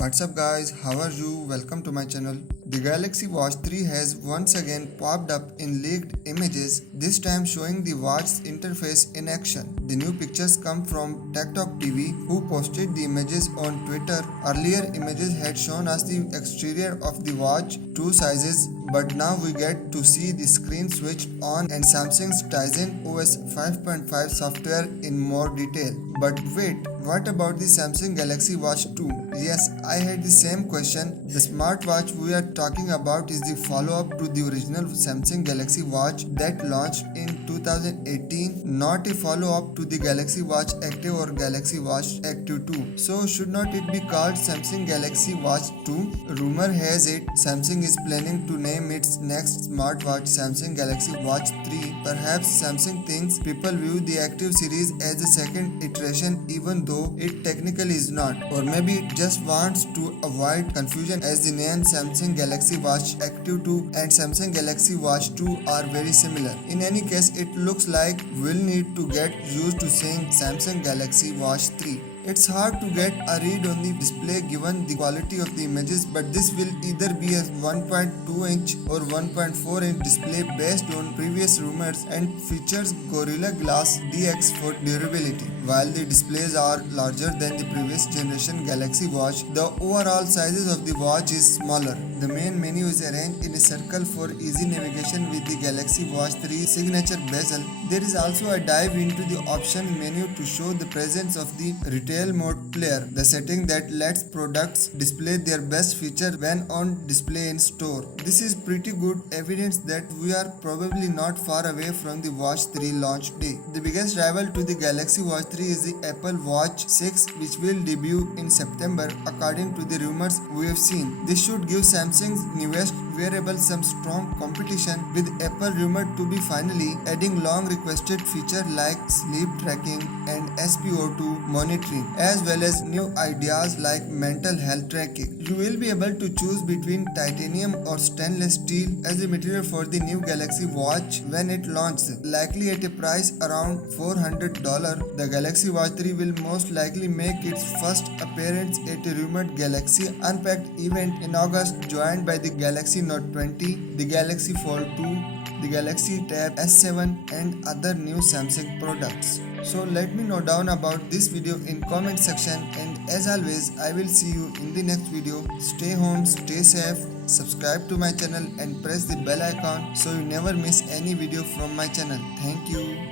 What's up guys, how are you? Welcome to my channel. The Galaxy Watch 3 has once again popped up in leaked images, this time showing the watch's interface in action. The new pictures come from TechTalkTv, who posted the images on Twitter. Earlier images had shown us the exterior of the watch, two sizes, but now we get to see the screen switched on and Samsung's Tizen OS 5.5 software in more detail. But wait, what about the Samsung Galaxy Watch 2? Yes, I had the same question. The smartwatch we are talking about is the follow-up to the original Samsung Galaxy Watch that launched in 2018, not a follow-up to the Galaxy Watch Active or Galaxy Watch Active 2. So should not it be called Samsung Galaxy Watch 2? Rumor has it Samsung is planning to name its next smartwatch Samsung Galaxy Watch 3. Perhaps Samsung thinks people view the Active series as a second iteration even though it technically is not. Or maybe it just wants to avoid confusion as the name Samsung Galaxy Watch Active 2 and Samsung Galaxy Watch 2 are very similar. In any case, it looks like we'll need to get used to saying Samsung Galaxy Watch 3. It's hard to get a read on the display given the quality of the images, but this will either be a 1.2-inch or 1.4-inch display based on previous rumors and features Gorilla Glass DX for durability. While the displays are larger than the previous generation Galaxy Watch, the overall sizes of the watch is smaller. The main menu is arranged in a circle for easy navigation with the Galaxy Watch 3 signature bezel. There is also a dive into the option menu to show the presence of the retail mode player, the setting that lets products display their best feature when on display in store. This is pretty good evidence that we are probably not far away from the Watch 3 launch day. The biggest rival to the Galaxy Watch 3 is the Apple Watch 6, which will debut in September according to the rumors we have seen. This should give Samsung's newest wearable some strong competition, with Apple rumored to be finally adding long requested features like sleep tracking and SpO2 monitoring, as well as new ideas like mental health tracking. You will be able to choose between titanium or stainless steel as a material for the new Galaxy Watch when it launches, likely at a price around $400. The Galaxy Watch 3 will most likely make its first appearance at a rumored Galaxy Unpacked event in August, joined by the Galaxy Note 20, the Galaxy Fold 2, the Galaxy Tab S7 and other new Samsung products. So let me know down about this video in comment section, and as always I will see you in the next video. Stay home, stay safe, subscribe to my channel and press the bell icon so you never miss any video from my channel. Thank you.